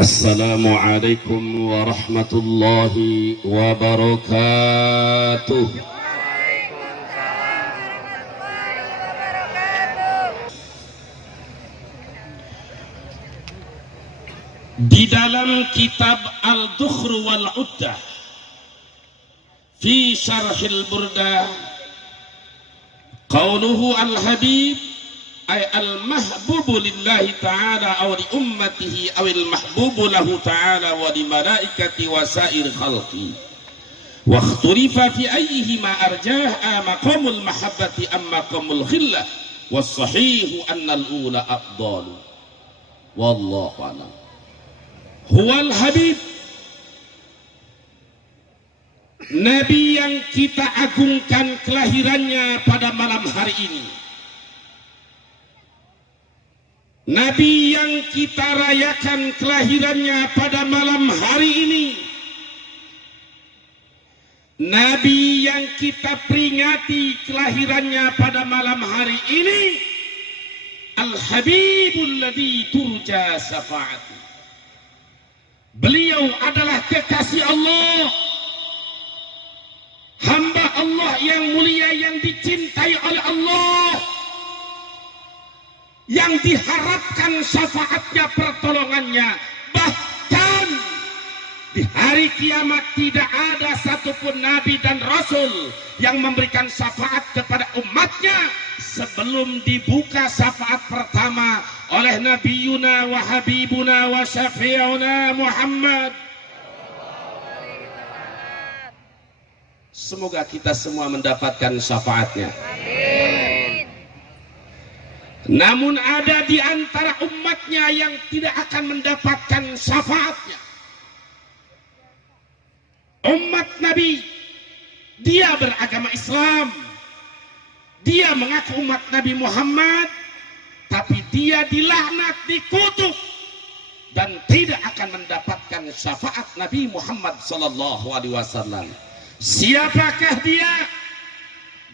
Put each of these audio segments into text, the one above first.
Assalamualaikum warahmatullahi wabarakatuh. Di dalam kitab Al-Dukhr wal Uddah fi Syarhil Burdah, qauluhu al-habib ay al-mahbubu lillahi ta'ala aw li ummatihi aw al-mahbubu lahu ta'ala wa li malaikati wa sa'ir khalqi wa ikhtalifa fi ayyihima arjah maqamul mahabbati am maqamul khillah was sahihu anna al-ula afdalu wallahu a'lam. Huwal habib, nabi yang kita agungkan kelahirannya pada malam hari ini, nabi yang kita rayakan kelahirannya pada malam hari ini, nabi yang kita peringati kelahirannya pada malam hari ini, al-habibul ladzi turja syafa'atuh. Beliau adalah kekasih Allah, hamba Allah yang mulia, yang dicintai oleh Allah, yang diharapkan syafaatnya, pertolongannya. Bahkan di hari kiamat tidak ada satupun nabi dan rasul yang memberikan syafaat kepada umatnya sebelum dibuka syafaat pertama oleh nabiyuna wa habibuna wa syafi'una Muhammad. Semoga kita semua mendapatkan syafaatnya. Amin. Namun ada di antara umatnya yang tidak akan mendapatkan syafaatnya. Umat Nabi, dia beragama Islam, dia mengaku umat Nabi Muhammad, tapi dia dilaknat, dikutuk, dan tidak akan mendapatkan syafaat Nabi Muhammad sallallahu alaihi wasallam. Siapakah dia?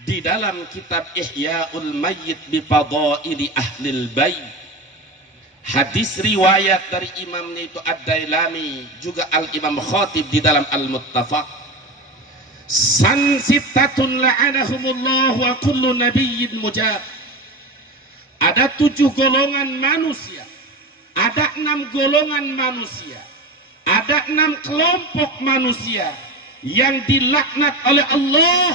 Di dalam kitab Ihya'ul Mayyit bi Fadaili Ahlil Bait, hadis riwayat dari imamnya itu Ad-Dailami, juga Al-Imam Khatib di dalam Al-Muttafaq, san sittatun la'anahumullah wa kullu nabiyyin mujab. Ada 7 golongan manusia, ada 6 golongan manusia, ada 6 kelompok manusia yang dilaknat oleh Allah,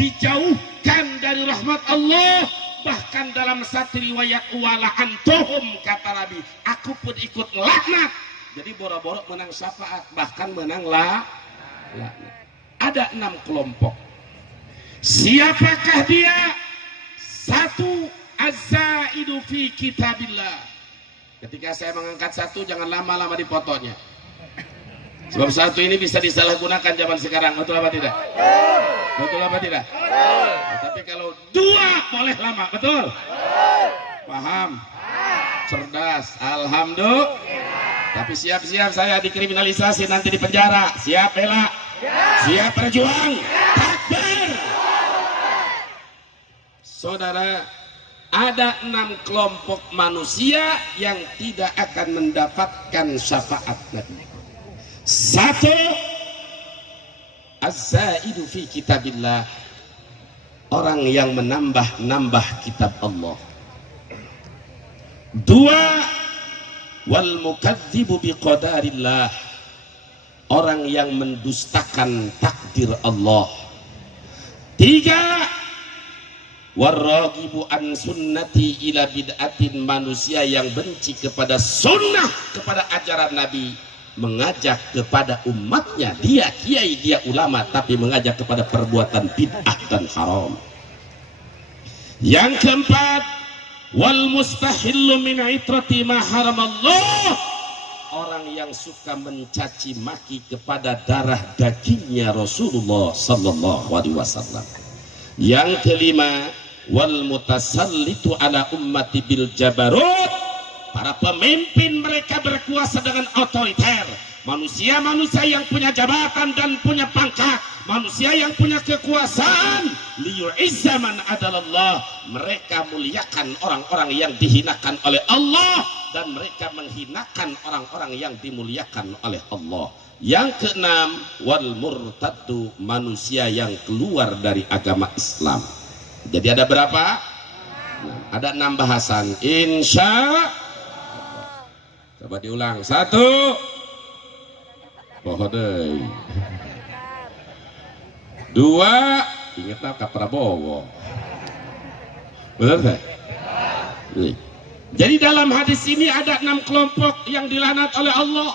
dijauhkan dari rahmat Allah. Bahkan dalam satu riwayat, wala antuhum, kata Nabi, aku pun ikut laknat. Jadi boro-boro menang syafaat, bahkan menang laknat. Ada 6 kelompok. Siapakah dia? 1, az-zaidu fi kitabillah. Ketika saya mengangkat 1, jangan lama-lama dipoto-nya, sebab 1 ini bisa disalahgunakan zaman sekarang. Betul apa tidak? Betul apa tidak? Tapi kalau 2 boleh lama. Betul? Paham? Cerdas. Alhamdulillah. Tapi siap-siap saya dikriminalisasi, nanti di penjara. Siap bela? Siap berjuang? Takbir! Saudara, ada 6 kelompok manusia yang tidak akan mendapatkan syafaat Nabi. 1, az-zaidu fi kitabillah, orang yang menambah-nambah kitab Allah. 2, wal mukadzibu bi qadarillah, orang yang mendustakan takdir Allah. 3, warragibu an sunnati ila bid'atin, manusia yang benci kepada sunnah, kepada ajaran Nabi, mengajak kepada umatnya, dia kiai, dia ulama, tapi mengajak kepada perbuatan bid'ah dan haram. Yang keempat, wal mustahillu min itrati ma haramallah, orang yang suka mencaci maki kepada darah dagingnya Rasulullah sallallahu alaihi wasallam. Yang kelima, wal mutasallitu ala ummati bil jabarut, para pemimpin mereka berkuasa dengan otoriter. Manusia-manusia yang punya jabatan dan punya pangkat manusia yang punya kekuasaan, liyu'izza man adalallah, mereka muliakan orang-orang yang dihinakan oleh Allah, dan mereka menghinakan orang-orang yang dimuliakan oleh Allah. Yang keenam, wal murtaddu, manusia yang keluar dari agama Islam. Jadi ada berapa? Ada 6 bahasan. Insya coba diulang. 1. Pohodei. 2. Ingatlah Kak Prabowo. Benar tak? Jadi dalam hadis ini ada 6 kelompok yang dilaknat oleh Allah.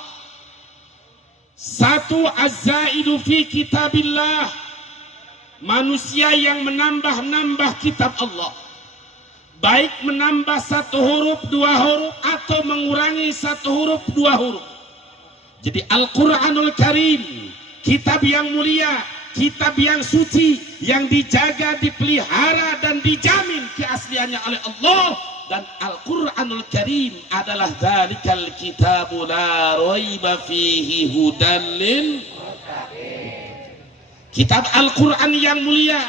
1. Az-zaidu fi kitabillah, manusia yang menambah-nambah kitab Allah, baik menambah 1 huruf 2 huruf atau mengurangi 1 huruf 2 huruf. Jadi Al-Quranul Karim, kitab yang mulia, kitab yang suci, yang dijaga, dipelihara dan dijamin keasliannya oleh Allah. Dan Al-Quranul Karim adalah dzalikal kitabu la raiba fihi hudan lil muttaqin. Kitab Al-Quran yang mulia,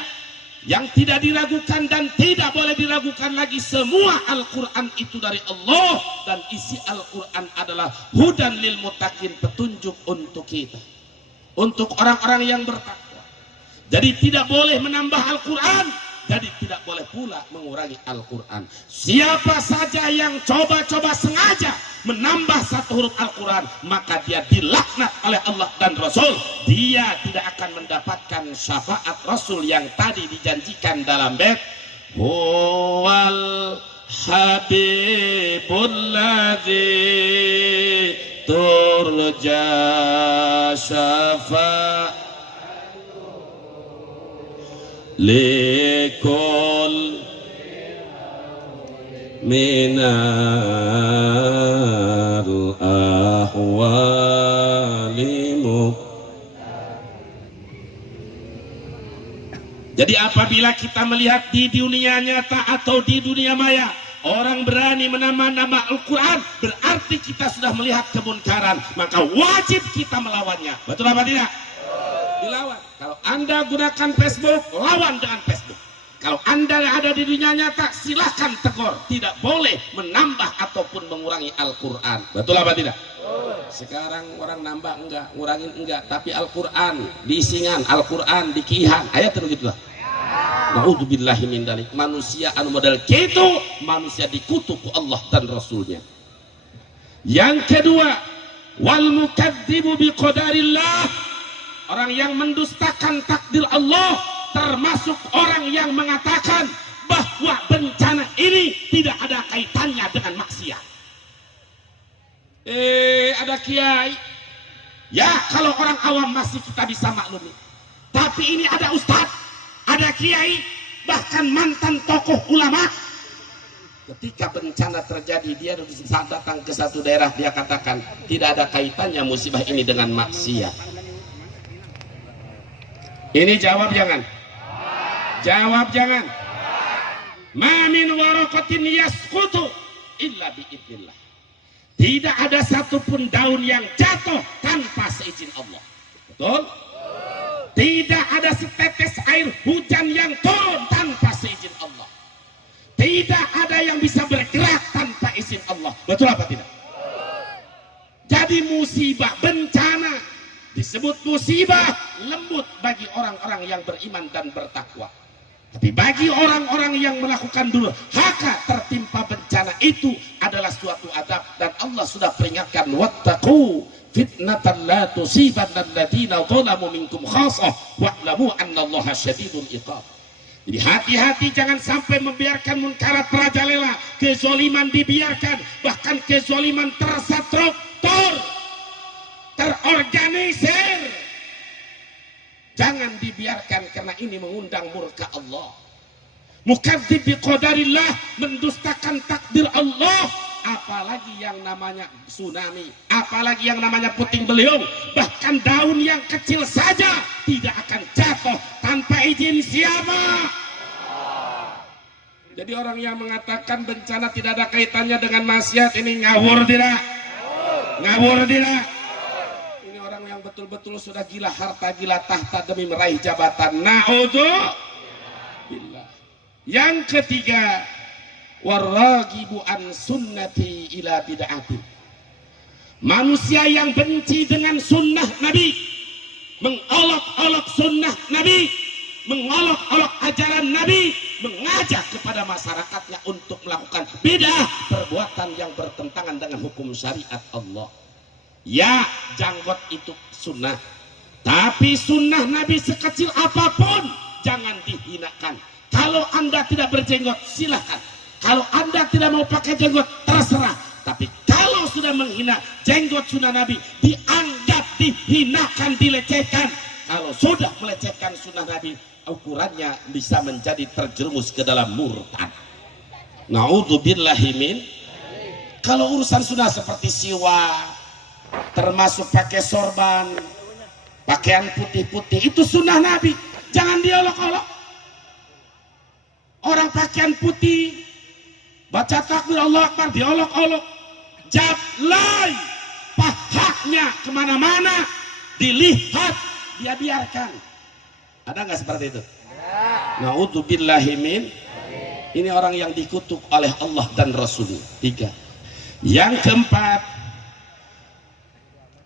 yang tidak diragukan dan tidak boleh diragukan lagi. Semua Al-Quran itu dari Allah, dan isi Al-Quran adalah hudan lil muttaqin, petunjuk untuk kita, untuk orang-orang yang bertakwa. Jadi tidak boleh menambah Al-Quran, jadi tidak boleh pula mengurangi Al-Quran. Siapa saja yang coba-coba sengaja menambah 1 huruf Al-Quran, maka dia dilaknat oleh Allah dan Rasul. Dia tidak akan mendapatkan syafaat Rasul yang tadi dijanjikan dalam bait huwal habibul ladzi turja syafaat likul minal ahwalimu. Jadi apabila kita melihat di dunia nyata atau di dunia maya orang berani menambah-nambah Al-Quran, berarti kita sudah melihat kemunkaran, maka wajib kita melawannya. Betul apa tidak? Dilawan. Kalau Anda gunakan Facebook, lawan dengan Facebook. Kalau Anda ada di dunia nyata, silahkan tegur. Tidak boleh menambah ataupun mengurangi Al-Quran. Betul apa tidak? Sekarang orang nambah enggak, ngurangin enggak, tapi Al-Quran diisingan, Al-Quran dikihan, ayat terus gitu lah. Na'udzubillahi min dzalik. Manusia anu model gitu, manusia dikutuk Allah dan Rasulnya. Yang kedua, wal mukadzibu biqadarillah, orang yang mendustakan takdir Allah, termasuk orang yang mengatakan bahwa bencana ini tidak ada kaitannya dengan maksiat. Ada kiai, ya kalau orang awam masih kita bisa maklumi, tapi ini ada ustadz, ada kiai, bahkan mantan tokoh ulama. Ketika bencana terjadi, dia saat datang ke satu daerah, dia katakan tidak ada kaitannya musibah ini dengan maksiat. Ini jawab jangan? Jawab jangan. Ma min waraqatin yasqutu illa biidznillah. Tidak ada satupun daun yang jatuh tanpa seizin Allah. Betul? Tidak ada setetes air hujan yang turun tanpa seizin Allah. Tidak ada yang bisa bergerak tanpa izin Allah. Betul apa tidak? Jadi musibah, bencana disebut musibah, lembut bagi orang-orang yang beriman dan bertakwa. Tapi bagi orang-orang yang melakukan durhaka, tertimpa bencana itu adalah suatu adab, dan Allah sudah peringatkan, wattaqu fitnatan la tusibanna alladziina dzalamu minkum khassah wa'lamu annallaha syadidul iqab. Jadi hati-hati, jangan sampai membiarkan munkarat merajalela, kezoliman dibiarkan, bahkan kezoliman terstruktur, terorganisir. Jangan dibiarkan, karena ini mengundang murka Allah. Mukadzib biqadarillah, mendustakan takdir Allah. Apalagi yang namanya tsunami, apalagi yang namanya puting beliung, bahkan daun yang kecil saja tidak akan jatuh tanpa izin siapa? Jadi orang yang mengatakan bencana tidak ada kaitannya dengan maksiat, ini ngawur tidak? Ngawur tidak? Ini orang yang yang betul-betul sudah gila harta, gila tahta demi meraih jabatan. Na'udzubillah. Yang ketiga, waragibu an sunnati ila bid'ati. Manusia yang benci dengan sunnah Nabi, mengolok-olok sunnah Nabi, mengolok-olok ajaran Nabi, mengajak kepada masyarakatnya untuk melakukan bid'ah, perbuatan yang bertentangan dengan hukum syariat Allah. Ya, janggot itu sunnah, tapi sunnah Nabi sekecil apapun jangan dihinakan. Kalau Anda tidak berjenggot silahkan, kalau Anda tidak mau pakai jenggot terserah, tapi kalau sudah menghina jenggot sunnah Nabi, dianggap dihinakan, dilecehkan. Kalau sudah melecehkan sunnah Nabi, ukurannya bisa menjadi terjerumus ke dalam murtad. Na'udzubillahi min. Kalau urusan sunnah seperti siwak, termasuk pakai sorban, pakaian putih-putih, itu sunnah Nabi, jangan diolok-olok. Orang pakaian putih, baca takbir Allah Akbar, diolok-olok. Jablay, pahaknya kemana-mana, dilihat, dia biarkan. Ada nggak seperti itu? Na'udzubillahi min. Ini orang yang dikutuk oleh Allah dan Rasul. 3. Yang keempat,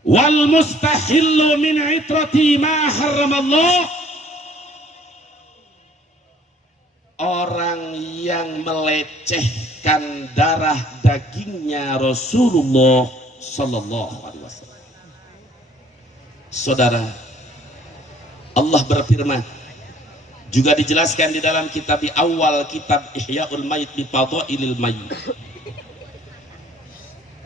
wal mustahillu min itrati ma haramallah. Orang yang melecehkan darah dagingnya Rasulullah sallallahu alaihi wasallam. Saudara, Allah berfirman, juga dijelaskan di dalam kitab, di awal kitab Ihya'ul Mayyit bi Fadailil Mayyit.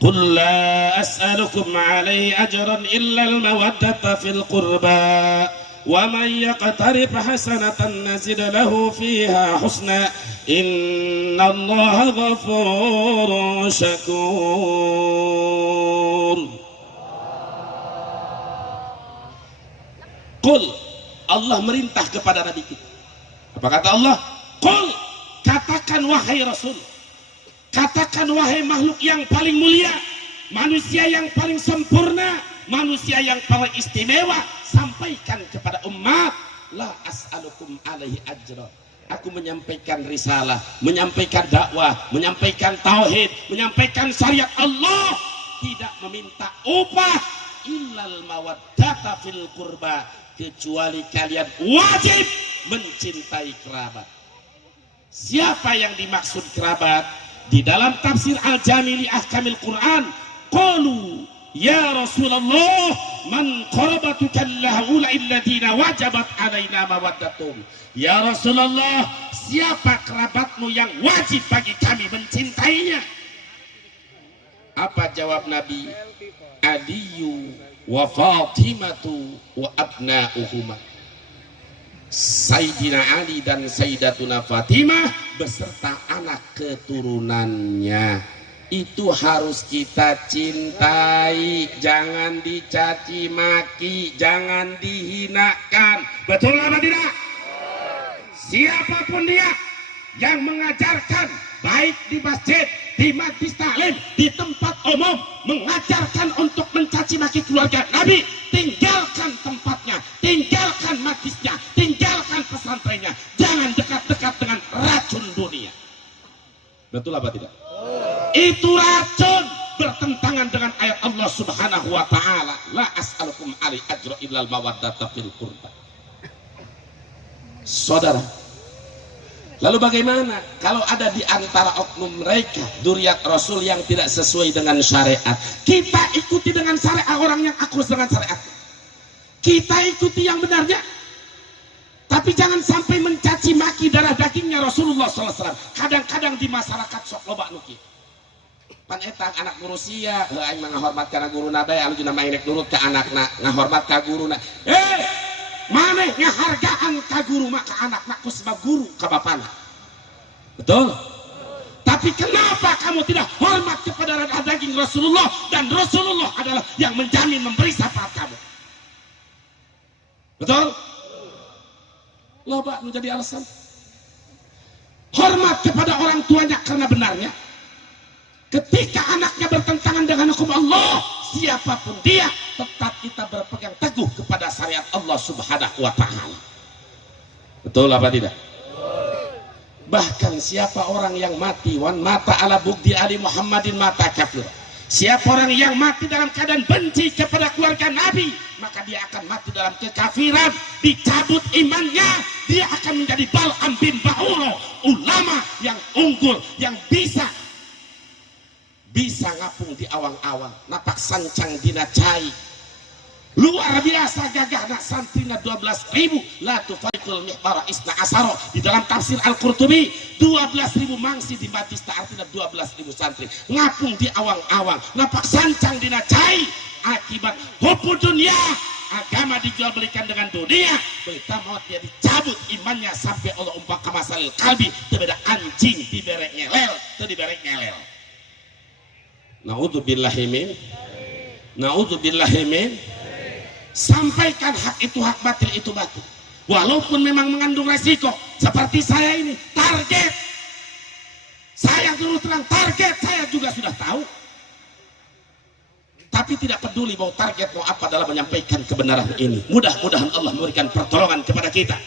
Qul la as'alukum 'alaihi ajran illa al-mawaddata fil qurba wa man yaqtarif hasanatan nazid lahu fiha husna innallaha ghafurun syakur. Qul, Allah merintah kepada Nabi kita. Apa kata Allah? Qul, katakan wahai Rasul, katakan wahai makhluk yang paling mulia, manusia yang paling sempurna, manusia yang paling istimewa, sampaikan kepada umat, la as'alukum alaihi ajra. Aku menyampaikan risalah, menyampaikan dakwah, menyampaikan tauhid, menyampaikan syariat Allah, tidak meminta upah, illal mawaddata fil qurba, kecuali kalian wajib mencintai kerabat. Siapa yang dimaksud kerabat? Di dalam tafsir Al-Jami' li Ahkamil Quran, qalu ya Rasulullah man qarabatuka allaula alladhina wajabat alaina mawaddatum. Ya Rasulullah, siapa kerabatmu yang wajib bagi kami mencintainya? Apa jawab Nabi? Aliyu wa Fatimatu wa abna'uhuma. Sayyidina Ali dan Sayyidatuna Fatimah beserta anak keturunannya. Itu harus kita cintai, jangan dicaci maki, jangan dihinakan. Betul apa tidak? Siapapun dia yang mengajarkan, baik di masjid, di majlis taklim, di tempat umum, mengajarkan untuk mencaci maki keluarga Nabi, tinggalkan tempatnya, tinggalkan majlisnya, tinggalkan pesantrennya. Jangan dekat-dekat dengan racun dunia. Betul apa tidak? Itu racun, bertentangan dengan ayat Allah Subhanahu wa taala, la as'alukum alaihi ajra illal mawaddata fil qurba. Saudara, lalu bagaimana kalau ada di antara oknum mereka dzurriyyat Rasul yang tidak sesuai dengan syariat? Kita ikuti dengan syariat orang yang akurus dengan syariat. Kita ikuti yang benarnya. Tapi jangan sampai mencaci maki darah dagingnya Rasulullah SAW. Kadang-kadang di masyarakat sok loba nuki. Pan eta anak guru sia, aing mah ngahormat kana guruna bae, anu jeung main nurut ka anakna, ngahormat ka guruna. Maneh ngahargaan ka guru mah ka anakna ku sebab guru ka bapana. Betul? Tapi kenapa kamu tidak hormat kepada darah daging Rasulullah, dan Rasulullah adalah yang menjamin memberi syafaat kamu? Betul? Loba menjadi alasan. Hormat kepada orang tuanya karena benarnya. Ketika anaknya bertentangan dengan hukum Allah, siapapun dia, tetap kita berpegang teguh kepada syariat Allah Subhanahu wa Ta'ala. Betul apa tidak? Bahkan siapa orang yang mati wan mata ala bugdi ali Muhammadin mata kafir, siapa orang yang mati dalam keadaan benci kepada keluarga Nabi, maka dia akan mati dalam kekafiran, dicabut imannya, dia akan menjadi Bal'am bin Ba'uro, ulama yang unggul, yang bisa ngapung di awang-awang, napak sancang dina cai, luar biasa gagahna santrina 12.000 la tufarikul mihbara isna asaro. Di dalam tafsir Al-Qurtubi 12.000 mangsi di Batista, artinya 12.000 santri ngapung di awang-awang, napak sancang dina cai, akibat hubu dunia, agama dijual belikan dengan dunia, berita maut dia dicabut imannya sampai Allah umpama masalil kalbi, terbeda anjing diberek ngelel, diberek ngelel. Naudzubillahi min. Sampaikan hak itu hak, batil itu batil, walaupun memang mengandung resiko. Seperti saya ini, target saya terus terang, target saya juga sudah tahu, tapi tidak peduli mau target mau apa dalam menyampaikan kebenaran ini. Mudah-mudahan Allah memberikan pertolongan kepada kita.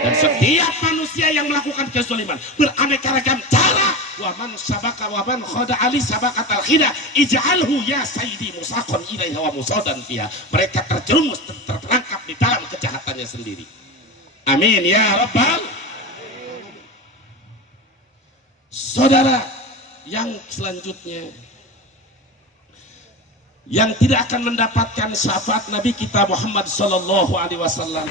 Dan setiap manusia yang melakukan kezaliman beraneka ragam cara, wa man sabaka wa man khada ali sabakat al khida ij'alhu ya sayyidi musaqan ilaiha wa musadan fiha. Mereka terjerumus, terperangkap di dalam kejahatannya sendiri. Amin ya rabbal. Saudara yang selanjutnya, yang tidak akan mendapatkan syafaat Nabi kita Muhammad sallallahu alaihi wasallam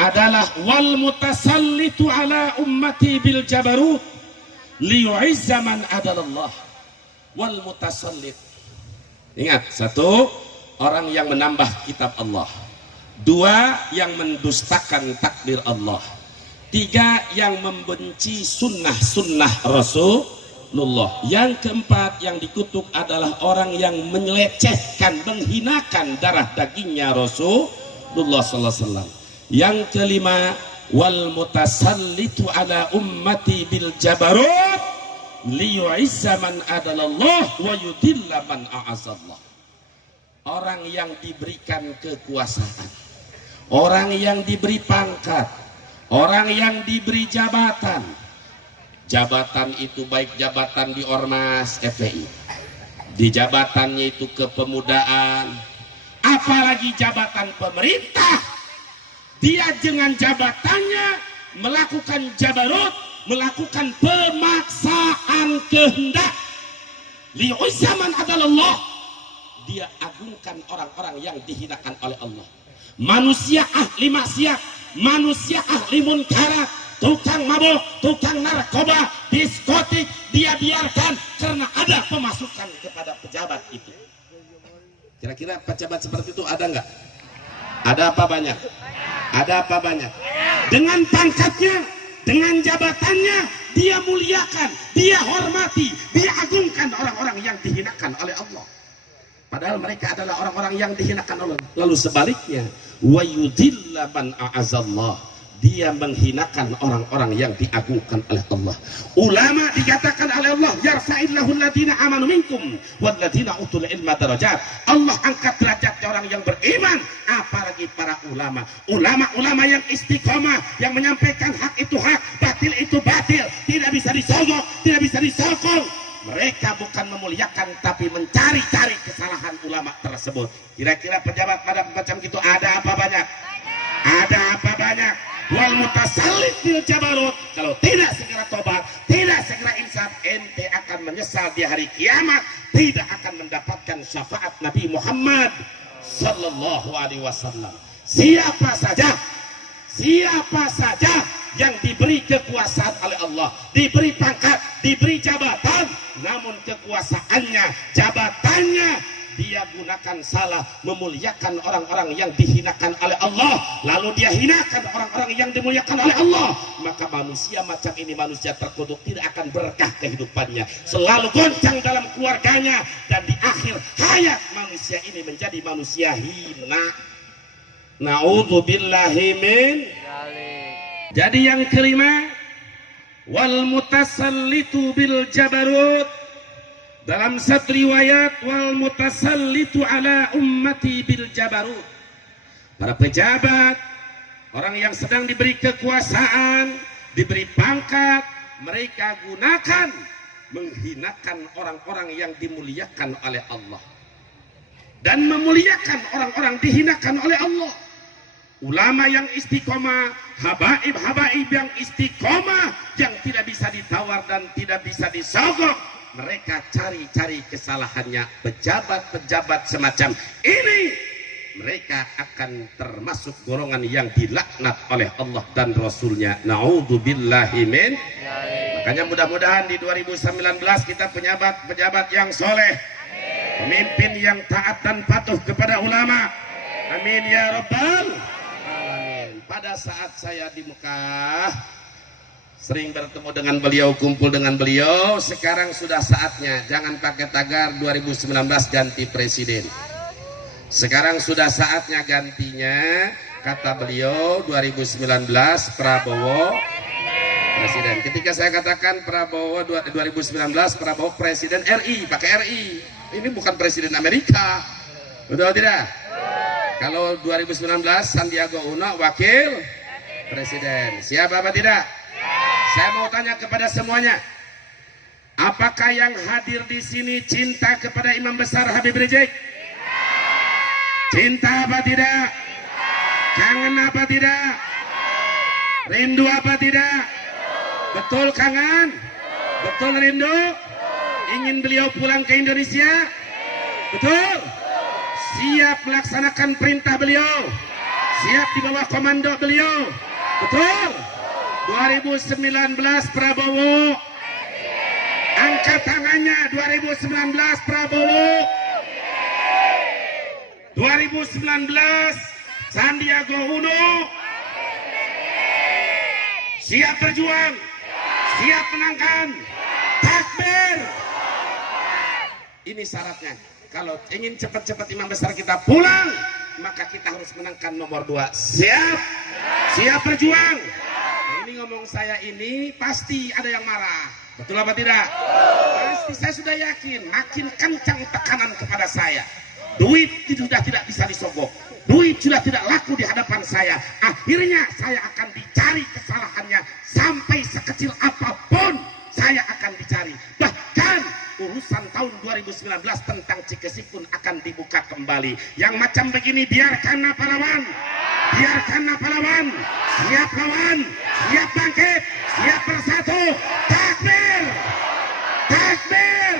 adalah wal mutasallitu ala ummati bil jabarut liyu'izza man adalallah. Wal mutasallit, ingat, satu, orang yang menambah kitab Allah, dua, yang mendustakan takdir Allah, tiga, yang membenci sunnah Rasulullah, yang keempat, yang dikutuk adalah orang yang melecehkan, menghinakan darah dagingnya Rasulullah sallallahu alaihi wasallam. Yang kelima, wal mutasallitu ala ummati bil jabarut liyu'izza man adalallah wa yudilla man a'azallah. Orang yang diberikan kekuasaan, orang yang diberi pangkat, orang yang diberi jabatan. Jabatan itu baik jabatan di Ormas FPI, di jabatannya itu kepemudaan, apalagi jabatan pemerintah. Dia dengan jabatannya melakukan jabarut, melakukan pemaksaan kehendak. Li'uzzaman adalallah, dia agungkan orang-orang yang dihinakan oleh Allah. Manusia ahli maksiat, manusia ahli munkarat, tukang mabuk, tukang narkoba, diskotik, dia biarkan karena ada pemasukan kepada pejabat itu. Kira-kira pejabat seperti itu ada nggak? Ada apa banyak? Ada apa banyak? Dengan pangkatnya, dengan jabatannya, dia muliakan, dia hormati, dia agungkan orang-orang yang dihinakan oleh Allah. Padahal mereka adalah orang-orang yang dihinakan oleh Allah. Lalu sebaliknya, wa yudilla man a'azallah, dia menghinakan orang-orang yang diagungkan oleh Allah. Ulama dikatakan oleh Allah, yarfa'illahu alladhina amanu minkum walladhina utul ilma darajat. Allah angkat derajat orang yang beriman, apalagi para ulama. Ulama-ulama yang istiqomah, yang menyampaikan hak itu hak, batil itu batil, tidak bisa disogok, tidak bisa disokong. Mereka bukan memuliakan tapi mencari-cari kesalahan ulama tersebut. Kira-kira pejabat pada macam itu ada apa banyak? Ada apa banyak? Wal mutasallit bil jabarut, kalau tidak segera tobat, tidak segera insaf, ente akan menyesal di hari kiamat, tidak akan mendapatkan syafaat Nabi Muhammad sallallahu alaihi wasallam. Siapa saja yang diberi kekuasaan oleh Allah, diberi pangkat, diberi jabatan, namun kekuasaannya, jabatannya dia gunakan salah, memuliakan orang-orang yang dihinakan oleh Allah, lalu dia hinakan orang-orang yang dimuliakan oleh Allah, maka manusia macam ini manusia terkutuk, tidak akan berkah kehidupannya, selalu goncang dalam keluarganya, dan di akhir hayat manusia ini menjadi manusia hina. Na'udzubillahi min. Jadi yang kelima, wal mutasallitu bil jabarut, Dalam satu riwayat, wal mutasallitu ala ummati bil jabarut. Para pejabat, orang yang sedang diberi kekuasaan, diberi pangkat, mereka gunakan menghinakan orang-orang yang dimuliakan oleh Allah dan memuliakan orang-orang dihinakan oleh Allah. Ulama yang istiqomah, habaib-habaib yang istiqomah, yang tidak bisa ditawar dan tidak bisa disogok, mereka cari-cari kesalahannya. Pejabat-pejabat semacam ini, mereka akan termasuk golongan yang dilaknat oleh Allah dan Rasulnya. Na'udzubillahi min. Makanya mudah-mudahan di 2019 kita pejabat yang soleh, pemimpin yang taat dan patuh kepada ulama. Amin ya rabbal alamin. Pada saat saya di Mekah sering bertemu dengan beliau, kumpul dengan beliau. Sekarang sudah saatnya, jangan pakai tagar 2019 ganti presiden. Sekarang sudah saatnya gantinya, kata beliau, 2019 Prabowo presiden. Ketika saya katakan Prabowo 2019 Prabowo presiden RI, pakai RI. Ini bukan presiden Amerika. Betul tidak? Kalau 2019 Sandiaga Uno wakil presiden. Siap apa tidak? Saya mau tanya kepada semuanya, apakah yang hadir di sini cinta kepada Imam Besar Habib Rizik? Cinta apa tidak? Kangen apa tidak? Rindu apa tidak? Betul kangen? Betul rindu? Ingin beliau pulang ke Indonesia? Betul? Siap melaksanakan perintah beliau? Siap di bawah komando beliau? Betul? 2019 Prabowo, angkat tangannya. 2019 Prabowo, 2019 Sandiaga Uno. Siap berjuang, siap menangkan. Takbir. Ini syaratnya. Kalau ingin cepat-cepat imam besar kita pulang, maka kita harus menangkan nomor 2. Siap? Siap berjuang. Nah, ini ngomong saya ini pasti ada yang marah. Betul apa tidak? Pasti, saya sudah yakin. Makin kencang tekanan kepada saya, duit sudah tidak bisa disogok, duit sudah tidak laku di hadapan saya. Akhirnya saya akan dicari kesalahannya, sampai sekecil apapun saya akan dicari. Bahkan urusan tahun 2019 tentang Cikesik pun akan dibuka kembali. Yang macam begini biarkanlah pahlawan, biarkanlah pahlawan. Siap lawan, siap bangkit, siap bersatu. Takbir, takbir,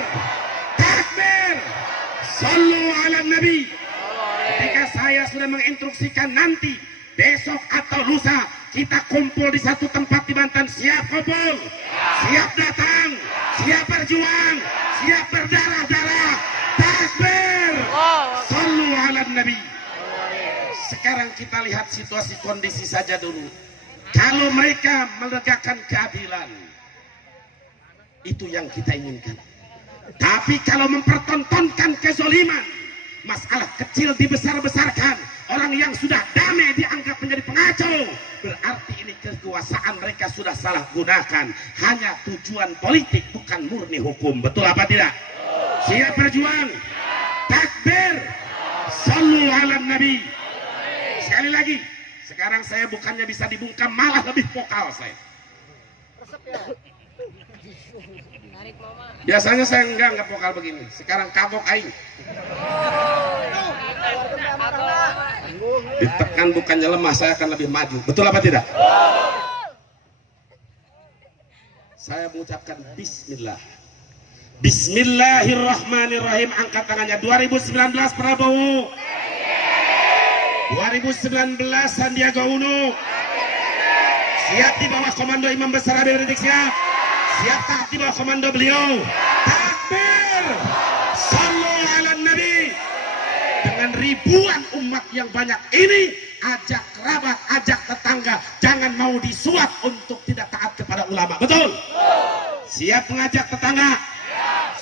takbir. Sallu ala Nabi. Ketika saya sudah menginstruksikan nanti besok atau lusa kita kumpul di satu tempat di Banten, siap kumpul, siap datang, siap berjuang, siap berdarah-darah. Takbir. Sallu ala Nabi. Sekarang kita lihat situasi kondisi saja dulu. Kalau mereka menegakkan keadilan, itu yang kita inginkan. Tapi kalau mempertontonkan kezoliman, masalah kecil dibesar-besarkan, orang yang sudah damai dianggap menjadi pengacau, berarti ini kekuasaan mereka sudah salah gunakan. Hanya tujuan politik, bukan murni hukum. Betul apa tidak? Siap berjuang. Takbir. Sallu ala Nabi. Sekali lagi, sekarang saya bukannya bisa dibungkam, malah lebih vokal saya. Biasanya saya enggak vokal begini. Sekarang kagok aing. Ditekan bukannya lemah, saya akan lebih maju. Betul apa tidak? Saya mengucapkan bismillah. Bismillahirrahmanirrahim. Angkat tangannya. 2019 Prabowo, 2019 Sandiaga Uno. Siap di bawah komando Imam Besar Habib Rizik. Siap. Siap taat di bawah komando beliau. Takbir. Sallu ala Nabi. Dengan ribuan umat yang banyak ini, ajak kerabat, ajak tetangga, jangan mau disuap untuk tidak taat kepada ulama. Betul? Siap mengajak tetangga,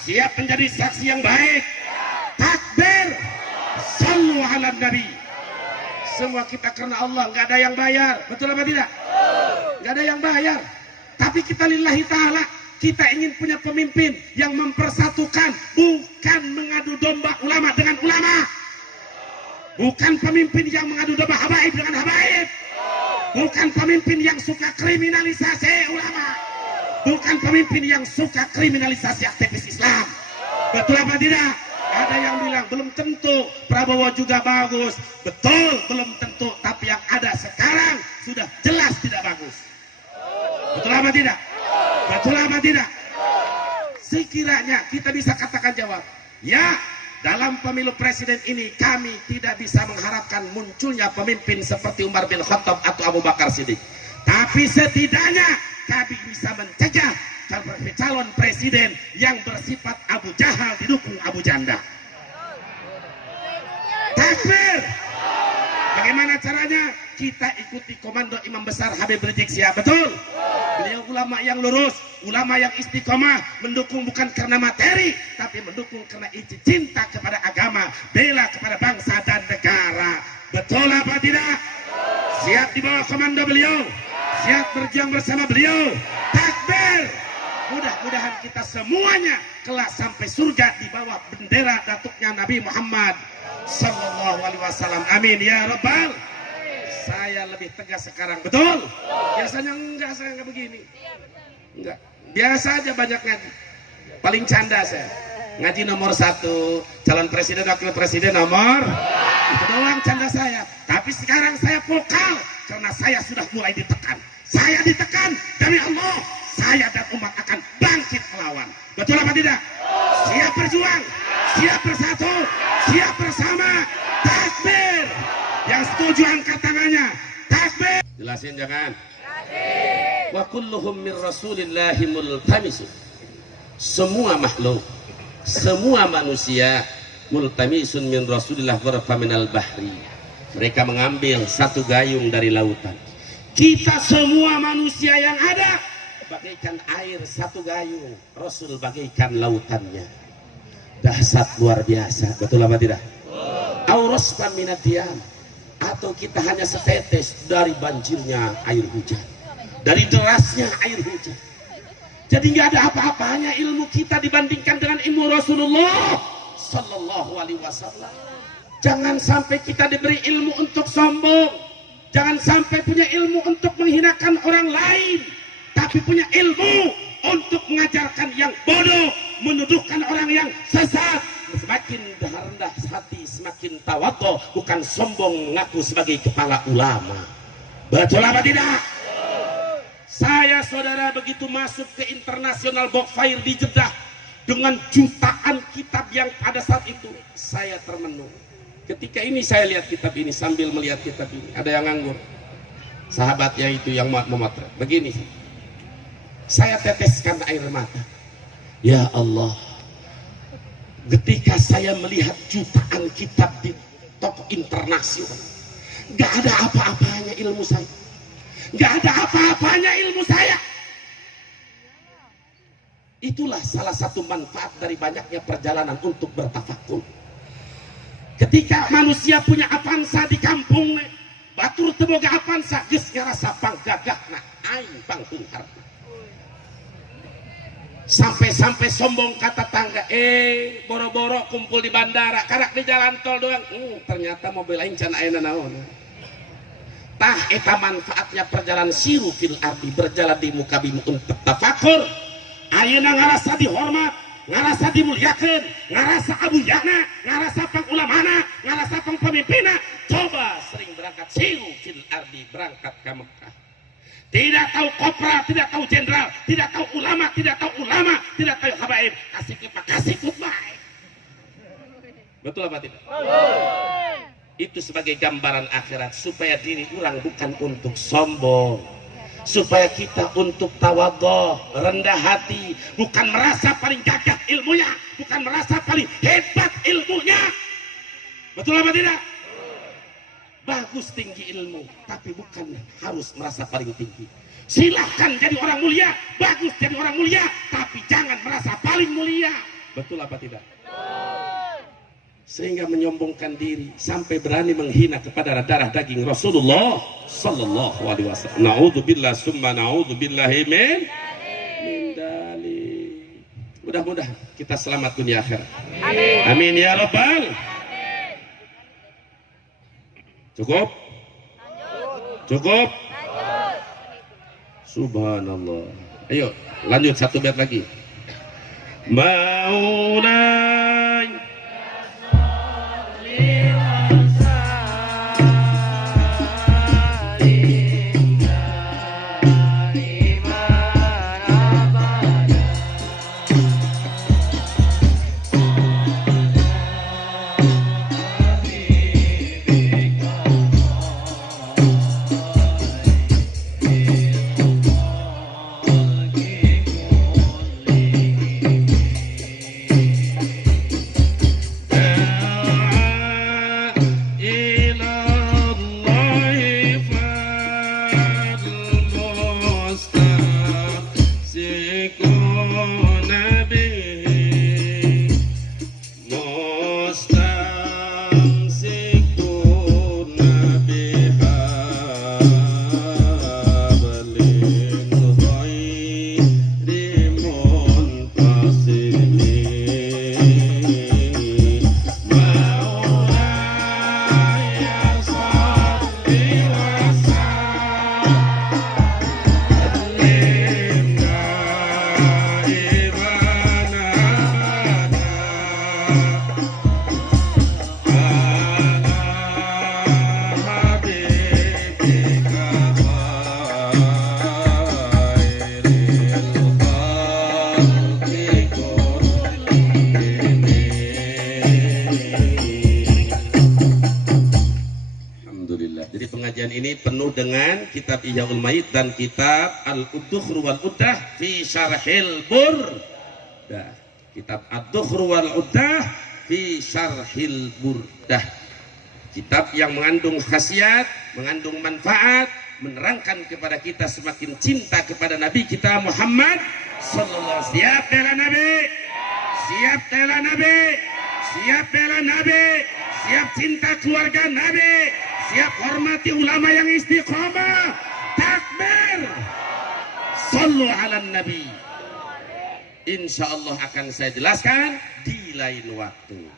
siap menjadi saksi yang baik. Takbir. Sallu ala Nabi. Semua kita karena Allah, nggak ada yang bayar. Betul apa tidak? Nggak ada yang bayar. Tapi kita lillahi ta'ala. Kita ingin punya pemimpin yang mempersatukan, bukan mengadu domba ulama dengan ulama. Bukan pemimpin yang mengadu domba habaib dengan habaib. Bukan pemimpin yang suka kriminalisasi ulama. Bukan pemimpin yang suka kriminalisasi aktivis Islam. Betul apa tidak? Ada yang bilang belum tentu Prabowo juga bagus. Betul, belum tentu. Tapi yang ada sekarang sudah jelas tidak bagus. Betul apa tidak? Betul apa tidak? Sekiranya kita bisa katakan jawab, ya, dalam pemilu presiden ini kami tidak bisa mengharapkan munculnya pemimpin seperti Umar bin Khattab atau Abu Bakar Siddiq. Tapi setidaknya kami bisa mencegah calon presiden yang bersifat Abu Jahal didukung Abu Janda. Takbir! Bagaimana caranya? Kita ikuti komando Imam Besar Habib Rizik Syihab. Betul? Beliau ulama yang lurus, ulama yang istiqomah, mendukung bukan karena materi, tapi mendukung karena cinta kepada agama, bela kepada bangsa dan negara. Betul apa tidak? Siap di bawah komando beliau, siap berjuang bersama beliau. Takbir! Mudah-mudahan kita semuanya kelak sampai surga di bawah bendera datuknya Nabi Muhammad Sallallahu Alaihi Wasallam. Amin ya Rabbal. Saya lebih tegas sekarang, betul? Biasanya enggak, saya enggak begini. Enggak, biasa aja banyak ngaji. Paling canda saya. Ngaji nomor 1, calon presiden, wakil presiden nomor. Itu doang canda saya. Tapi sekarang saya vokal karena saya sudah mulai ditekan. Saya ditekan demi Allah. Saya dan umat akan bangkit melawan. Betul apa tidak? Siap berjuang, siap bersatu, siap bersama. Takbir! Yang setuju angkat tangannya. Takbir! Jelasin jangan. Wa kulluhum min rasulillahi multamisun. Semua makhluk, semua manusia multamisun min rasulillah gharafa minal bahri. Mereka mengambil satu gayung dari lautan. Kita semua manusia yang ada bagaikan air satu gayung. Rasul bagaikan lautannya. Dahsyat luar biasa. Betul apa tidak? Aurasfan minad diyam. Atau kita hanya setetes dari banjirnya air hujan, dari derasnya air hujan. Jadi nggak ada apa-apanya ilmu kita dibandingkan dengan ilmu Rasulullah Sallallahu Alaihi Wasallam. Jangan sampai kita diberi ilmu untuk sombong. Jangan sampai punya ilmu untuk menghinakan orang lain, tapi punya ilmu untuk mengajarkan yang bodoh, menuduhkan orang yang sesat. Semakin rendah hati, semakin tawadhu, bukan sombong mengaku sebagai kepala ulama. Betul apa tidak? Saya saudara begitu masuk ke International Book Fair di Jeddah dengan jutaan kitab yang pada saat itu saya termenung. Ketika ini saya lihat kitab ini, sambil melihat kitab ini, ada yang nganggur. Sahabatnya itu yang memotret. Begini, saya teteskan air mata. Ya Allah, ketika saya melihat jutaan kitab di toko internasional, gak ada apa-apanya ilmu saya. Gak ada apa-apanya ilmu saya. Itulah salah satu manfaat dari banyaknya perjalanan untuk bertafakur. Ketika manusia punya avansa di kampung, batur teboga avansa, geus ngarasa panggagahna aing panghungharna. Sampai-sampai sombong kata tangga, boro-boro kumpul di bandara, karak di jalan tol doang. Ternyata mobil aing can ayeuna naon. Tah eta manfaatnya perjalanan siru fil ardi, berjalan di muka bumi untuk tafakur. Ayeuna ngarasa dihormat, ngarasa dimuliakeun, ngarasa abuyana, ngarasa pangulamana, ngarasa pangpemimpinna. Coba sering berangkat siru fil ardi, berangkat ke Mekah. Tidak tahu kopra, tidak tahu jenderal, tidak tahu ulama, tidak tahu habaib. Kasih khutbah. Betul apa tidak? Itu sebagai gambaran akhirat, supaya diri orang bukan untuk sombong, supaya kita untuk tawadhu, rendah hati, bukan merasa paling gagah ilmunya, bukan merasa paling hebat ilmunya. Betul apa tidak? Bagus tinggi ilmu, tapi bukan harus merasa paling tinggi. Silahkan jadi orang mulia, bagus jadi orang mulia, tapi jangan merasa paling mulia. Betul apa tidak? Sehingga menyombongkan diri sampai berani menghina kepada darah daging Rasulullah Sallallahu Alaihi Wasallam. Naudzubillah summa naudzubillahi min dalik. Mudah-mudahan kita selamat dunia akhirat. Amin. Amin ya Rabbal. Cukup? Cukup? Subhanallah. Ayo lanjut satu bait lagi. Maulay ini penuh dengan kitab Ihyaul Mayyit dan kitab Al-Uddukhru wal Uddah fi Syarhil Burdah. Kitab Ad-Dukhru wal Uddah fi Syarhil Burdah. Kitab yang mengandung khasiat, mengandung manfaat, menerangkan kepada kita semakin cinta kepada Nabi kita Muhammad sallallahu alaihi wasallam. Siap bela Nabi? Siap bela Nabi? Siap bela Nabi? Siap cinta keluarga Nabi? Siap hormati ulama yang istiqomah? Takbir! Sallu ala Nabi. Insya Allah akan saya jelaskan di lain waktu.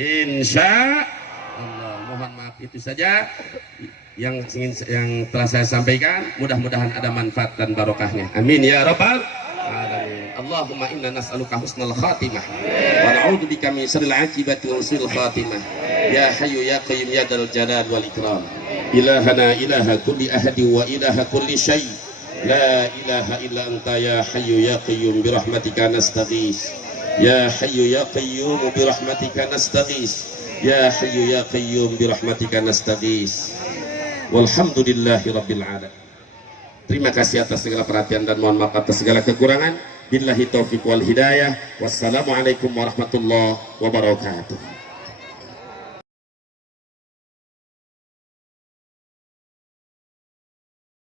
Insya Allah. Mohon maaf itu saja yang telah saya sampaikan. Mudah-mudahan ada manfaat dan barokahnya. Amin ya rabbal alamin. Allahumma inna nas'aluka husnal khatimah wa na'udzubika min syarril 'aqibati wa su'il khatimah. Ya hayyu ya qayyum ya dzal jalal wal ikram. Ilahana ilaha kulli ahadi wa ilaha kulli syai. La ilaha illa anta ya hayyu ya qayyum bi rahmatika nastaghis. Ya hayyu ya qayyum bi rahmatika nastaghis. Ya hayyu ya qayyum bi rahmatika nastaghis. Walhamdulillahi rabbil alamin. Terima kasih atas segala perhatian dan mohon maaf atas segala kekurangan. Billahi taufiq wal hidayah. Wassalamualaikum warahmatullahi wabarakatuh.